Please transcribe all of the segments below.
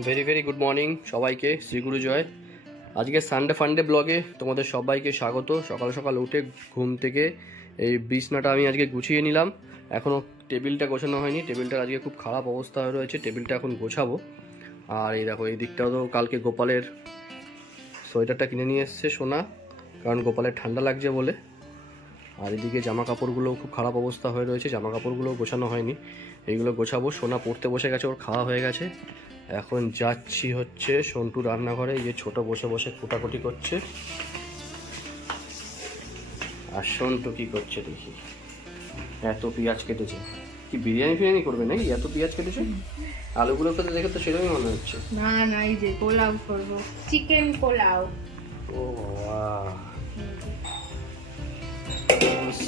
Very very good morning সবাইকে, শ্রীগুরু জয়। আজকে Sunday ফান্ডে ব্লগে তোমাদের সবাইকে স্বাগত। সকাল সকাল উঠে ঘুম থেকে এই বিছনাটা আমি আজকে গুছিয়ে নিলাম। এখনও টেবিলটা গোছানো হয়নি, টেবিলটার আজকে খুব খারাপ অবস্থা হয়ে রয়েছে, টেবিলটা এখন গোছাবো। আর এই দেখো, এই দিকটাও তো কালকে গোপালের সোয়েটারটা কিনে নিয়ে এসছে সোনা, কারণ গোপালের ঠান্ডা লাগছে বলে। আর এদিকে জামা কাপড়গুলোও খুব খারাপ অবস্থা হয়ে রয়েছে, জামা কাপড়গুলোও গোছানো হয়নি, এইগুলো গোছাবো। সোনা পড়তে বসে গেছে, ওর খাওয়া হয়ে গেছে। এখন যাচ্ছি হচ্ছে সন্টু রান্নাঘরে, এই যে ছোট বসে বসে কোটাকুটি করছে। আর সন্টু কি করছে দেখি, এত পেঁয়াজ কেটেছে। কি বিরিয়ানি ফিরিয়ানি করবে নাকি এত পেঁয়াজ কেটেছে? আলুগুলোকে তো দেখে তো সেরকমই মনে হচ্ছে। না না, এই যে পোলাও করবো, চিকেন পোলাও। ও বাহ,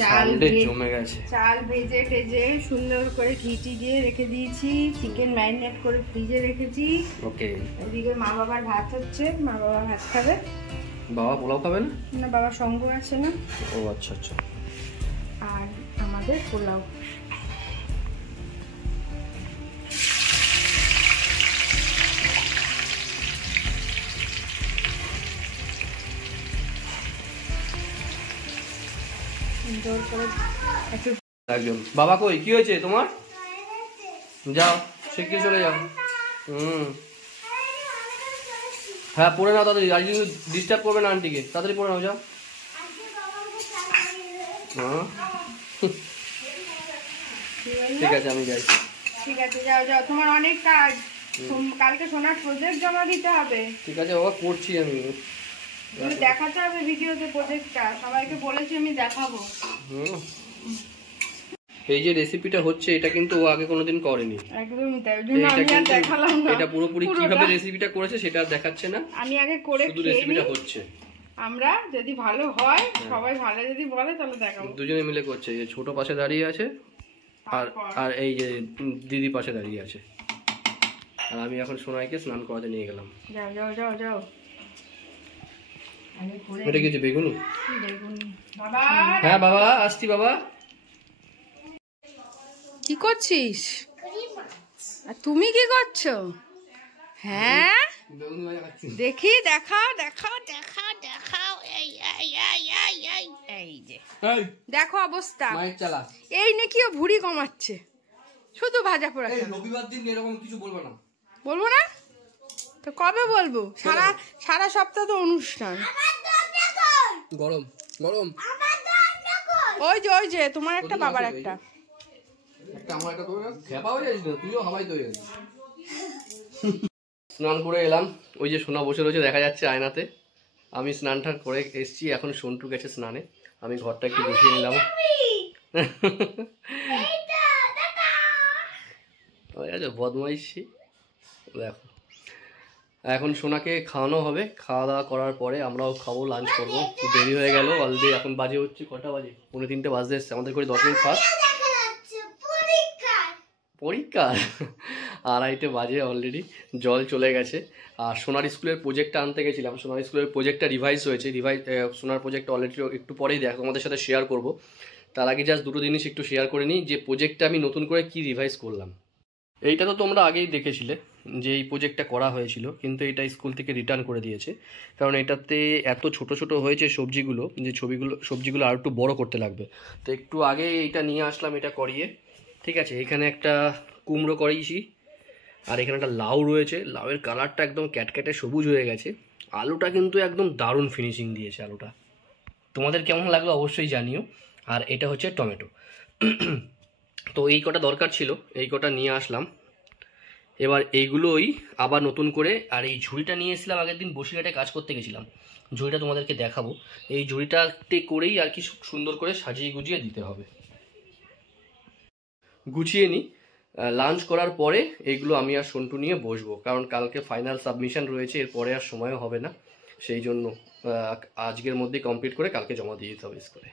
চাল জমে গেছে। চাল ভেজে টেজে সুন্দর করে ঘিটি দিয়ে রেখে দিয়েছি, চিকেন ম্যারিনেট করে ফ্রিজে রেখেছি। ওকে, এদিকে মা বাবার ভাত হচ্ছে, মা বাবা ভাত খাবে। বাবা পোলাও খাবে না? না, বাবা সঙ্গ আছে না। ও আচ্ছা আচ্ছা। আর আমাদের পোলাও। সুন্দর করে একটু। একজন বাবা কই, কি হয়েছে তোমার? যাও শিগগির চলে যাও। হ্যাঁ পড়ে নাও তাড়াতাড়ি, আজ কিন্তু ডিস্টার্ব করবে না আন্টিকে, তাড়াতাড়ি পড়ে নাও, যাও। হ্যাঁ ঠিক আছে, আমি যাই। ঠিক আছে, যাও যাও, তোমার অনেক কাজ। কালকে সোনার প্রজেক্ট জমা দিতে হবে। ঠিক আছে বাবা, পড়ছি আমি। দেখাতে হবে ভিডিওতে প্রজেক্টটা, সবাইকে বলেছি আমি দেখাবো। এই যে রেসিপিটা হচ্ছে, এটা কিন্তু ও আগে কোনোদিন করেনি। একদমই তাই, ওই জন্য আমি আর দেখালাম না। এটা পুরোপুরি কিভাবে রেসিপিটা করেছে সেটা দেখাচ্ছে না, আমি আগে করে শুধু রেসিপিটা হচ্ছে। আমরা যদি ভালো হয়, সবাই ভালো যদি বলে তাহলে দেখাবো। দুজনে মিলে করছে, এই যে ছোট পাশে দাঁড়িয়ে আছে, আর আর এই যে দিদি পাশে দাঁড়িয়ে আছে। আর আমি এখন সোনাইকে স্নান করাতে নিয়ে গেলাম। যাও যাও যাও যাও। এটা কি বেগুনি? বাবা, হ্যাঁ বাবা আসছি। বাবা কি করছিস? আর তুমি কি করছো? হ্যাঁ দেখি, দেখাও দেখাও দেখাও দেখাও। এই এই এই এই এই এই যে দেখো অবস্থা, এই নাকি ও ভুঁড়ি কমাচ্ছে, শুধু ভাজা পোড়া। রবিবার দিন এরকম কিছু বলবো না। বলবো না তো কবে বলবো? সারা সপ্তাহ তো অনুষ্ঠান। গরম গরম। ওই যে তোমার একটা, বাবার একটা। আমার একটা তোর খেপা হয়ে যাচ্ছিস, তুইও হাওয়াই তো গেছিস। স্নান করে এলাম, ওই যে সোনা বসে রয়েছে দেখা যাচ্ছে আয়নাতে। আমি স্নানটা করে এসছি, এখন সন্টু গেছে স্নানে। আমি ঘরটা একটু গুছিয়ে নিলাম। বদমাইশি দেখো। এখন সোনাকে খাওয়ানো হবে, খাওয়া দাওয়া করার পরে আমরাও খাবো, লাঞ্চ করবো। দেরি হয়ে গেল অলরেডি, এখন বাজে হচ্ছে কটা বাজে, 2:45 বাজতে এসছে। আমাদের করে 10 মিনিট ফার্স্ট পরীক্ষা, 2:30 বাজে অলরেডি, জল চলে গেছে। আর সোনার স্কুলের প্রজেক্টটা আনতে গেছিলাম, সোনার স্কুলের প্রজেক্টটা রিভাইজ হয়েছে। সোনার প্রজেক্টটা অলরেডি একটু পরেই দেখো আমাদের সাথে শেয়ার করব। তার আগে জাস্ট দুটো জিনিস একটু শেয়ার করে নিই, যে প্রজেক্টটা আমি নতুন করে কি রিভাইজ করলাম। এইটা তো তোমরা আগেই দেখেছিলে যে এই প্রজেক্টটা করা হয়েছিল, কিন্তু এটা স্কুল থেকে রিটার্ন করে দিয়েছে, কারণ এটাতে এত ছোট ছোট হয়েছে সবজিগুলো, যে সবজিগুলো আর একটু বড় করতে লাগবে। তো একটু আগে এটা নিয়ে আসলাম, এটা করিয়ে। ঠিক আছে, এখানে একটা কুমড়ো করিয়েছি, আর এখানে একটা লাউ রয়েছে। লাউয়ের কালারটা একদম ক্যাটক্যাটে সবুজ হয়ে গেছে। আলুটা কিন্তু একদম দারুণ ফিনিশিং দিয়েছে আলুটা। তোমাদের কেমন লাগলো অবশ্যই জানিও। আর এটা হচ্ছে টমেটো। তো এই কটা দরকার ছিল, এই কটা নিয়ে আসলাম। এবার এইগুলোই আবার নতুন করে, আর এই ঝুড়িটা নিয়ে এসেছিলাম আগের দিন বসিরহাটে কাজ করতে গেছিলাম, ঝুড়িটা তোমাদেরকে দেখাবো। এই ঝুড়িটাতে করেই আর কি সুন্দর করে সাজিয়ে গুজিয়ে দিতে হবে। গুছিয়ে নিই, লাঞ্চ করার পরে এইগুলো আমি আর সন্টু নিয়ে বসবো, কারণ কালকে ফাইনাল সাবমিশন রয়েছে, এরপরে আর সময়ও হবে না। সেই জন্য আজকের মধ্যেই কমপ্লিট করে কালকে জমা দিয়ে দিতে হবে স্কুলে।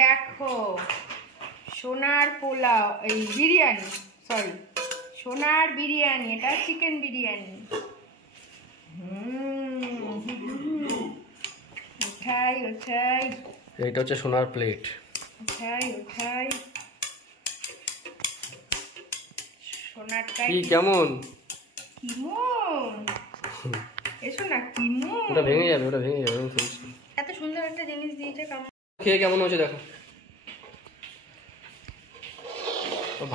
দেখো সোনার পোলাও, এই বিরিয়ানি, সরি সোনার বিরিয়ানি, এটা চিকেন বিরিয়ানি। উঠাই উঠাই, এইটা হচ্ছে সোনার প্লেট। উঠাই উঠাই, সোনারটাই কি কেমন? কিমন, এসো না কিমন। ওটা ভেঙে যাবে, ওটা ভেঙে যাবে। এত সুন্দর একটা জিনিস দিয়েছে, খেয়ে কেমন হয়েছে দেখো।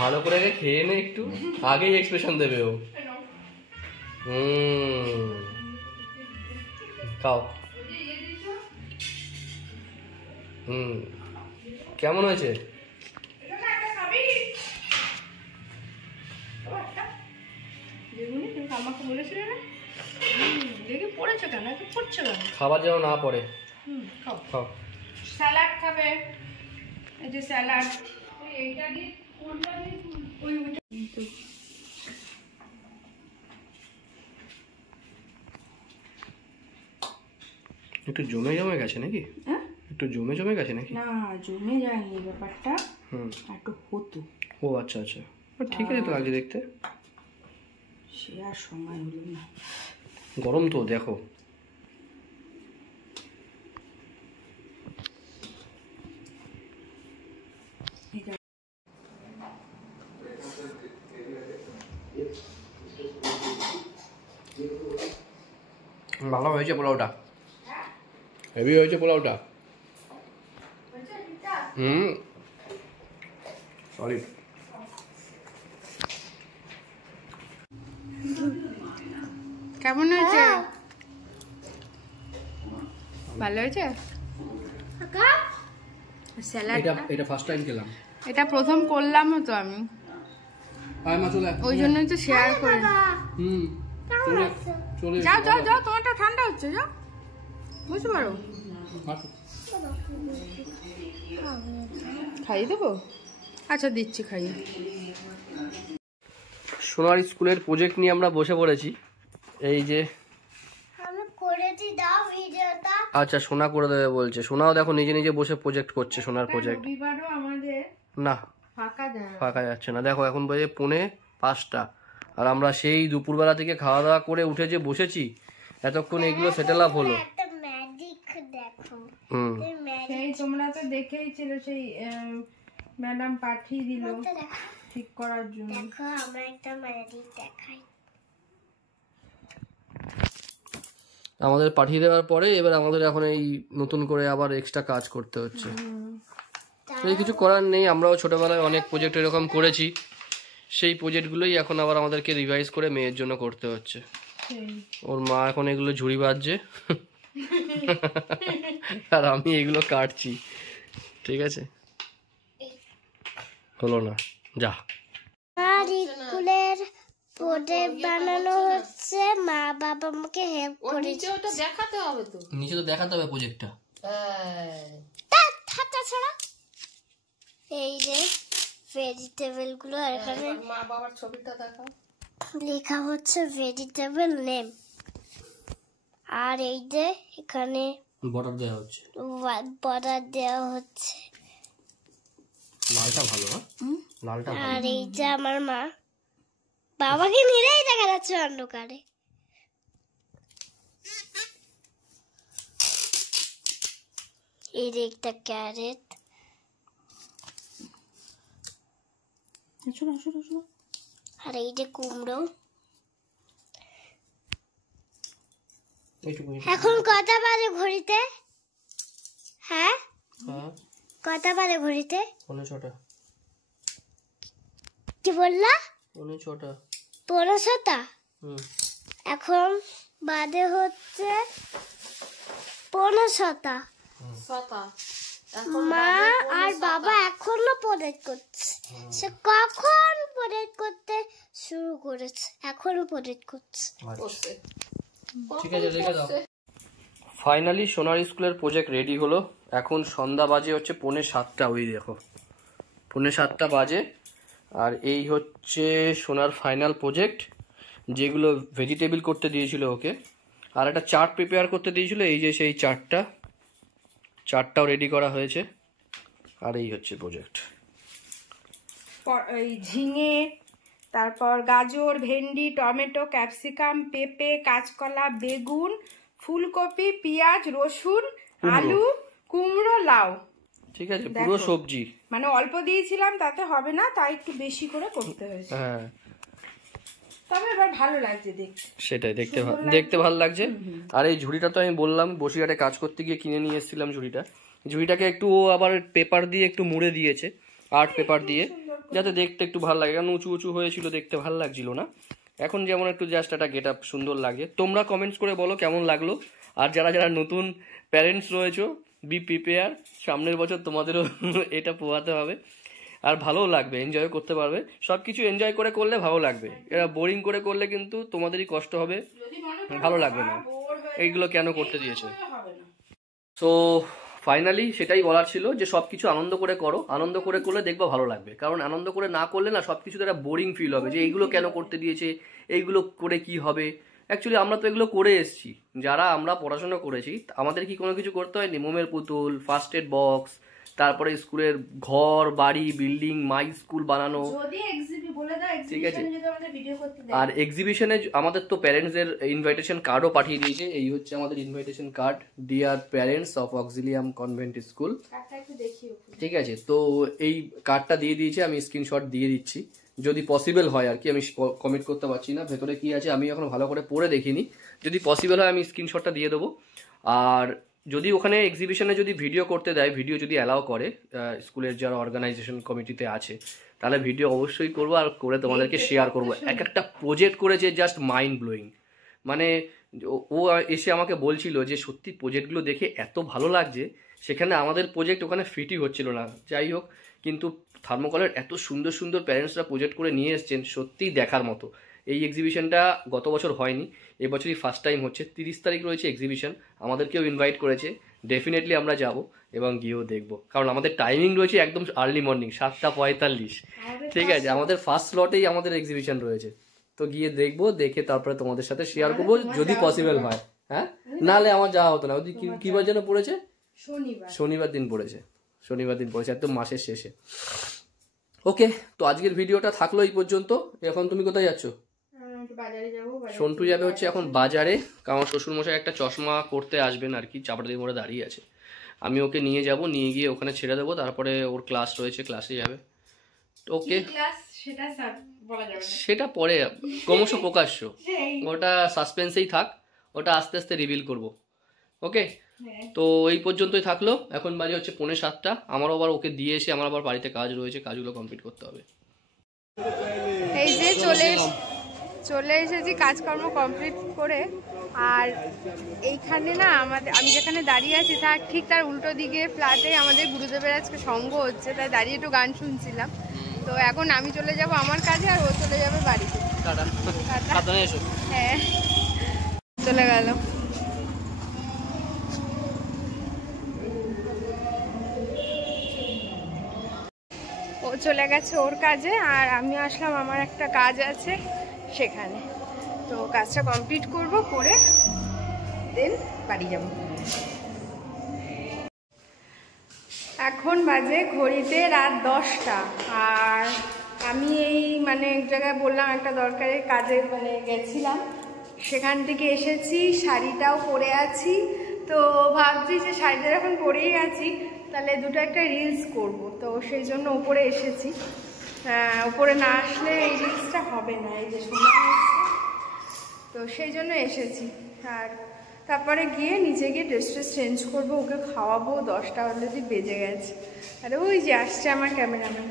ভালো করে আগে খেয়ে নে একটু, আগেই এক্সপ্রেশন দেবে ও। খাও। কেমন হয়েছে? আমাকে বলেছিল না, দেখি পড়েছে কেন, একটু পড়ছে কেন? খাবার যেন না পড়ে। খাও খাও। স্যালাড খাবে, এই যে স্যালাড, এইটা দিয়ে কোনটা দিয়ে ওই একটু জমে জমে গেছে নাকি? একটু জমে জমে গেছে নাকি? না জমে যায়নি ব্যাপারটা, একটু হতো। ও আচ্ছা আচ্ছা, ঠিক আছে তো লাগছে দেখতে। সে আর সময় হলো না, গরম তো দেখো। ভালো হয়েছে পোলাওটা, হেভি হয়েছে পোলাওটা। সলিড। কেমন হয়েছে? ভালো হয়েছে। এটা ফার্স্ট টাইম খেলাম, এটা প্রথম করলামও তো আমি, ওই জন্যই তো শেয়ার করে। যাও যাও যাও, তোমারটা ঠান্ডা হচ্ছে, যাও বুঝতে পারো। খাইয়ে দেবো? আচ্ছা দিচ্ছি, খাইয়ে। সোনার স্কুলের প্রজেক্ট নিয়ে আমরা বসে পড়েছি। এই যে আচ্ছা, সোনা করে দেবে বলছে। সোনাও দেখো নিজে নিজে বসে প্রজেক্ট করছে, সোনার প্রজেক্ট। না ফাঁকা যাচ্ছে না, দেখো এখন বাজে 4:45, আর আমরা সেই দুপুরবেলা থেকে খাওয়া দাওয়া করে উঠে যে বসেছি, এতক্ষণ এগুলো সেটেল আপ হলো। সেই তোমরা তো দেখেইছিলে, সেই ম্যাডাম পাঠিয়ে দিল ঠিক করার জন্য। দেখো আমরা একটা ম্যাজিক দেখাই। আমাদের পাঠিয়ে দেওয়ার পরে এবার আমাদের এখন এই নতুন করে আবার এক্সট্রা কাজ করতে হচ্ছে। এই কিছু করার নেই, আমরাও ছোটবেলায় অনেক প্রজেক্ট এরকম করেছি, সেই প্রজেক্টগুলোই এখন আবার আমাদেরকে রিভাইজ করে মেয়ের জন্য করতে হচ্ছে। ওর মা এখন এগুলো ঝুড়ি বাজছে আর আমি এগুলো কাটছি। ঠিক আছে, হলো না, যা। স্কুলের প্রজেক্ট বানানো হচ্ছে, মা বাবা আমাকে হেল্প করেছে। ওটা দেখাতে হবে তো, নিচে তো দেখাতে হবে প্রজেক্টটা। ছাড়া এই যে ভেজিটেবল গুলো, এখানে মা বাবার ছবিটা দেখাও, লেখা হচ্ছে ভেজিটেবল নেম, আর এই যে এখানে বর্ডার দেওয়া হচ্ছে, বর্ডার দেওয়া হচ্ছে। লালটা ভালো, লালটা ভালো। আর এই যে আমার মা, বাবাকে নিরেই দেখা যাচ্ছে অন্ধকারে। এই যে একটা ক্যারেট, আর এই যে কুমড়ো। এখন কটা বাজে ঘড়িতে? হ্যাঁ কটা বাজে ঘড়িতে? 6:45। কি বললা? 6:45। 6:45? এখন বাজে হচ্ছে 6:45। মা আর বাবা এখনো প্রজেক্ট করছে, সে কখন প্রজেক্ট করতে শুরু করেছে, এখনো প্রজেক্ট করছে। ঠিক আছে, রেখে দাও। ফাইনালি সোনার স্কুলের প্রজেক্ট রেডি হলো। এখন সন্ধ্যা বাজে হচ্ছে 6:45, ওই দেখো 6:45 বাজে। আর এই হচ্ছে সোনার ফাইনাল প্রজেক্ট, যেগুলো ভেজিটেবল করতে দিয়েছিল ওকে, আর একটা চার্ট প্রিপেয়ার করতে দিয়েছিল। এই যে সেই চার্টটাও রেডি করা হয়েছে। আর এই হচ্ছে প্রজেক্ট। এই ঝিঙে, তারপর গাজর, ভেন্ডি, টমেটো, ক্যাপসিকাম, পেঁপে, কাঁচকলা, বেগুন, ফুলকপি, পেঁয়াজ, রসুন, আলু, কুমড়ো, লাউ। ঠিক আছে, পুরো সবজি। মানে অল্প দিয়েছিলাম, তাতে হবে না, তাই একটু বেশি করে করতে হয়েছে। হ্যাঁ, তবে এবার ভালো লাগছে দেখতে। সেটাই, দেখতে ভালো লাগছে। আর এই ঝুড়িটা তো আমি বললাম বসিরহাটে কাজ করতে গিয়ে কিনে নিয়ে এসেছিলাম ঝুড়িটাকে একটু আবার পেপার দিয়ে একটু মুড়ে দিয়েছে, আর্ট পেপার দিয়ে, যাতে দেখতে একটু ভালো লাগে। কারণ উঁচু উঁচু হয়েছিল, দেখতে ভালো লাগছিল না। এখন যেমন একটু জাস্ট একটা গেট আপ সুন্দর লাগে। তোমরা কমেন্টস করে বলো কেমন লাগলো। আর যারা যারা নতুন প্যারেন্টস রয়েছো, বি প্রিপেয়ার, সামনের বছর তোমাদেরও এটা পোহাতে হবে। আর ভালোও লাগবে, এনজয় করতে পারবে। সব কিছু এনজয় করে করলে ভালো লাগবে। এরা বোরিং করে করলে কিন্তু তোমাদেরই কষ্ট হবে, ভালো লাগবে না। এইগুলো কেন করতে দিয়েছে। সো ফাইনালি সেটাই বলার ছিল, যে সব কিছু আনন্দ করে করো। আনন্দ করে করলে দেখবা ভালো লাগবে। কারণ আনন্দ করে না করলে না, সব কিছুতে একটা বোরিং ফিল হবে, যে এইগুলো কেন করতে দিয়েছে, এইগুলো করে কি হবে। অ্যাকচুয়ালি আমরা তো এগুলো করে এসেছি, যারা আমরা পড়াশোনা করেছি, আমাদের কি কোনো কিছু করতে হয়নি? মোমের পুতুল, ফার্স্ট এড বক্স, তারপরে স্কুলের ঘর বাড়ি বিল্ডিং, মাই স্কুল বানানো। ঠিক আছে, আর এক্সিবিশনে আমাদের তো প্যারেন্টসদের ইনভাইটেশন কার্ডও পাঠিয়ে দিয়েছে। এই হচ্ছে আমাদের invitation card, deer parents of Auxilium convent school. ঠিক আছে, তো এই কার্ডটা দিয়ে দিয়েছে, আমি স্ক্রিনশট দিয়ে দিচ্ছি যদি পসিবল হয় আর কি। আমি কমিট করতে পারছি না, ভেতরে কি আছে আমি এখন ভালো করে পড়ে দেখিনি। যদি পসিবল হয় আমি স্ক্রিনশটটা দিয়ে দেবো। আর যদি ওখানে এক্সিবিশনে যদি ভিডিও করতে দেয়, ভিডিও যদি অ্যালাউ করে স্কুলের যারা অর্গানাইজেশন কমিটিতে আছে, তাহলে ভিডিও অবশ্যই করবো, আর করে তোমাদেরকে শেয়ার করবো। এক একটা প্রজেক্ট করেছে জাস্ট মাইন্ড ব্লোয়িং। মানে ও এসে আমাকে বলছিল যে সত্যি প্রজেক্টগুলো দেখে এত ভালো লাগছে, সেখানে আমাদের প্রজেক্ট ওখানে ফিটই হচ্ছিল না। যাই হোক, কিন্তু থার্মোকলের এত সুন্দর সুন্দর প্যারেন্টসরা প্রজেক্ট করে নিয়ে এসছেন, সত্যিই দেখার মতো। এই এক্সিবিশনটা গত বছর হয়নি, এবছরই ফার্স্ট টাইম হচ্ছে। 30 তারিখ রয়েছে এক্সিবিশন, আমাদেরকেও ইনভাইট করেছে। ডেফিনেটলি আমরা যাব এবং গিয়েও দেখবো। কারণ আমাদের টাইমিং রয়েছে একদম আর্লি মর্নিং 7:45। ঠিক আছে, আমাদের ফার্স্ট স্লটেই আমাদের এক্সিবিশন রয়েছে। তো গিয়ে দেখবো, দেখে তারপরে তোমাদের সাথে শেয়ার করবো যদি পসিবল হয়। হ্যাঁ, নাহলে আমার যাওয়া হতো না। ওই কি বার যেন পড়েছে, শনিবার দিন পড়েছে, একদম মাসের শেষে। ওকে, তো আজকের ভিডিওটা থাকলো এই পর্যন্ত। এখন তুমি কোথায় যাচ্ছ? সন্টু যাবে হচ্ছে এখন বাজারে, কারণ শ্বশুরমশাই একটা চশমা করতে আসবেন আর কি, চাপড়াদি মোড়ে দাঁড়িয়ে আছে। আমি ওকে নিয়ে যাব, নিয়ে গিয়ে ওখানে ছেড়ে দেবো, তারপরে ওর ক্লাস রয়েছে, ক্লাসে যাবে। ওকে, সেটা পরে ক্রমশ প্রকাশ্য, ওটা সাসপেন্সেই থাক, ওটা আস্তে আস্তে রিভিল করব। ওকে, তো এই পর্যন্তই থাকলো। এখন বাজে হচ্ছে 6:45। আমারও আবার ওকে দিয়ে এসে আমার আবার বাড়িতে কাজ রয়েছে, কাজগুলো কমপ্লিট করতে হবে। এই যে চলে এসেছি কাজকর্ম কমপ্লিট করে। আর এইখানে না আমি যেখানে দাঁড়িয়ে আছি ঠিক তার উল্টো দিকে ফ্ল্যাটে আমাদের গুরুদেবের আজকে সঙ্গ হচ্ছে, তাই দাঁড়িয়ে একটু গান শুনছিলাম। তো এখন আমি চলে যাব আমার কাজে, আর ও চলে যাবে বাড়িতে। হ্যাঁ, চলে গেল। ও চলে গেছে ওর কাজে, আর আমি আসলাম, আমার একটা কাজ আছে সেখানে। তো কাজটা কমপ্লিট করব, করে দেন বাড়ি যাব। এখন বাজে ঘড়িতে রাত 10টা। আর আমি এই এক জায়গায় বললাম একটা দরকারি কাজে গেছিলাম, সেখান থেকে এসেছি, শাড়িটাও পরে আছি। তো ভাবছি যে শাড়িটা যখন পরেই আছি, তাহলে দুটো একটা রিলস করব। তো সেই জন্য উপরে এসেছি। উপরে না আসলে এই রিলসটা হবে না, এই যে শোনা হচ্ছে, তো সেই জন্য এসেছি। আর তারপরে গিয়ে নিচে গিয়ে ড্রেস চেঞ্জ করবো, ওকে খাওয়াবো। 10টা অলরেডি বেজে গেছে। আর ওই যে আসছে আমার ক্যামেরাম্যান।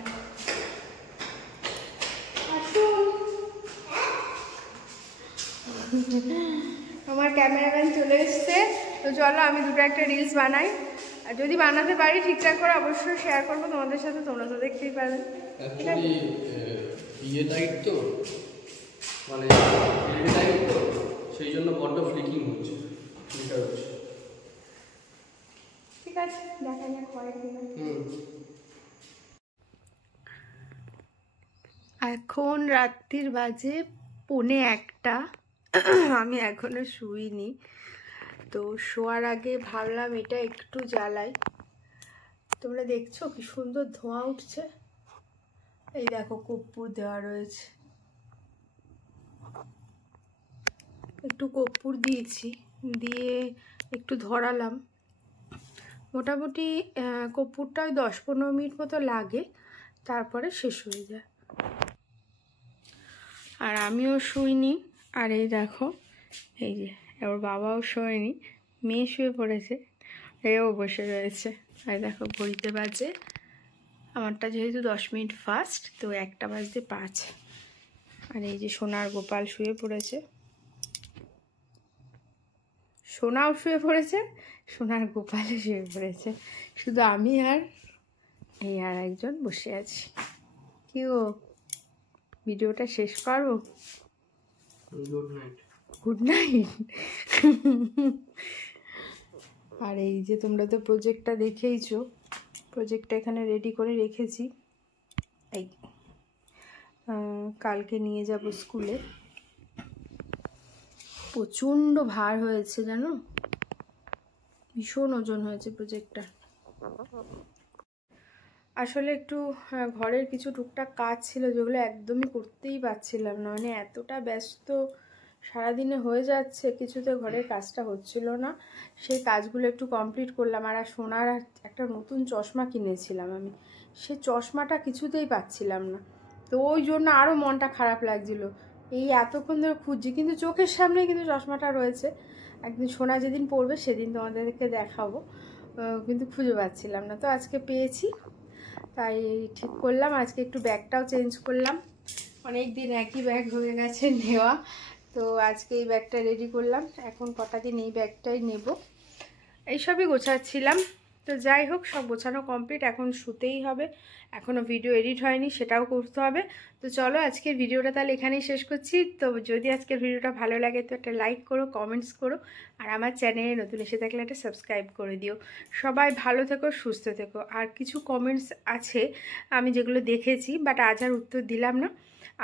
আমার ক্যামেরাম্যান চলে এসছে। তো চলো আমি দুটো একটা রিলস বানাই, আর যদি বানাতে পারি ঠিকঠাক করে অবশ্যই শেয়ার করবো তোমাদের সাথে, তোমরা তো দেখতেই পারবে। সেই জন্য বড্ড ফ্লিকিং হচ্ছে। ঠিক আছে, দেখা যাক হয় কিনা। এখন রাত্রির বাজে 1:45। আমি এখনো শুইনি। তো শোয়ার আগে ভাবলাম এটা একটু জ্বালাই। তোমরা দেখছো কি সুন্দর ধোঁয়া উঠছে। এই দেখো কর্পূর দেওয়া রয়েছে, একটু কর্পূর দিয়েছি, দিয়ে একটু ধরালাম। মোটামুটি কর্পূরটা ওই 10-15 মিনিট মতো লাগে, তারপরে শেষ হয়ে যায়। আর আমিও শুইনি। আর এই দেখো, এই যে ওর বাবাও শোয়নি, মেয়ে শুয়ে পড়েছে, এও বসে রয়েছে। আর দেখো ঘড়িতে বাজে, আমারটা যেহেতু 10 মিনিট ফাস্ট, তো 1টা বাজতে 5। আর এই যে সোনার গোপাল শুয়ে পড়েছে, সোনাও শুয়ে পড়েছে, সোনার গোপালে শুয়ে পড়েছে, শুধু আমি আর এই আর একজন বসে আছি। কি গো, ভিডিওটা শেষ করো? Good night. Good night. আর এই যে তোমরা তো প্রজেক্টটা দেখেইছো, প্রজেক্টটা এখানে রেডি করে রেখেছি। এই কালকে নিয়ে যাব স্কুলে। প্রচণ্ড ভার হয়েছে জানো, ভীষণ ওজন হয়েছে প্রজেক্টটা। আসলে একটু ঘরের কিছু টুকটাক কাজ ছিল, যেগুলো একদমই করতেই পারছিলাম না, মানে এতটা ব্যস্ত সারাদিনে হয়ে যাচ্ছে, কিছুতে ঘরের কাজটা হচ্ছিল না। সেই কাজগুলো একটু কমপ্লিট করলাম। আর সোনার একটা নতুন চশমা কিনেছিলাম আমি, সেই চশমাটা কিছুতেই পাচ্ছিলাম না, তো ওই জন্য আরও মনটা খারাপ লাগছিল। এই এতক্ষণ ধরে খুঁজছি, কিন্তু চোখের সামনে কিন্তু চশমাটা রয়েছে। একদিন সোনা যেদিন পড়বে সেদিন তোমাদেরকে দেখাবো, কিন্তু খুঁজে পাচ্ছিলাম না। তো আজকে পেয়েছি, তাই ঠিক করলাম আজকে একটু ব্যাগটাও চেঞ্জ করলাম। অনেক দিন একই ব্যাগ হয়ে গেছে নেওয়া, তো আজকে এই ব্যাগটা রেডি করলাম। এখন কটা দিন এই ব্যাগটাই নেব, এইসবই গোছাচ্ছিলাম। তো যাই হোক, সব গোছানো কমপ্লিট, এখন শুতেই হবে। এখনও ভিডিও এডিট হয়নি, সেটাও করতে হবে। তো চলো আজকের ভিডিওটা তাহলে এখানেই শেষ করছি। তো যদি আজকের ভিডিওটা ভালো লাগে তো একটা লাইক করো, কমেন্টস করো, আর আমার চ্যানেলে নতুন এসে থাকলে একটা সাবস্ক্রাইব করে দিও। সবাই ভালো থেকো, সুস্থ থেকো। আর কিছু কমেন্টস আছে আমি যেগুলো দেখেছি, বাট আজ আর উত্তর দিলাম না।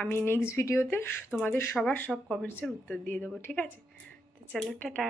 আমি নেক্সট ভিডিওতে তোমাদের সবার সব কমেন্টসের উত্তর দিয়ে দেবো, ঠিক আছে? তো চলো, টাটা।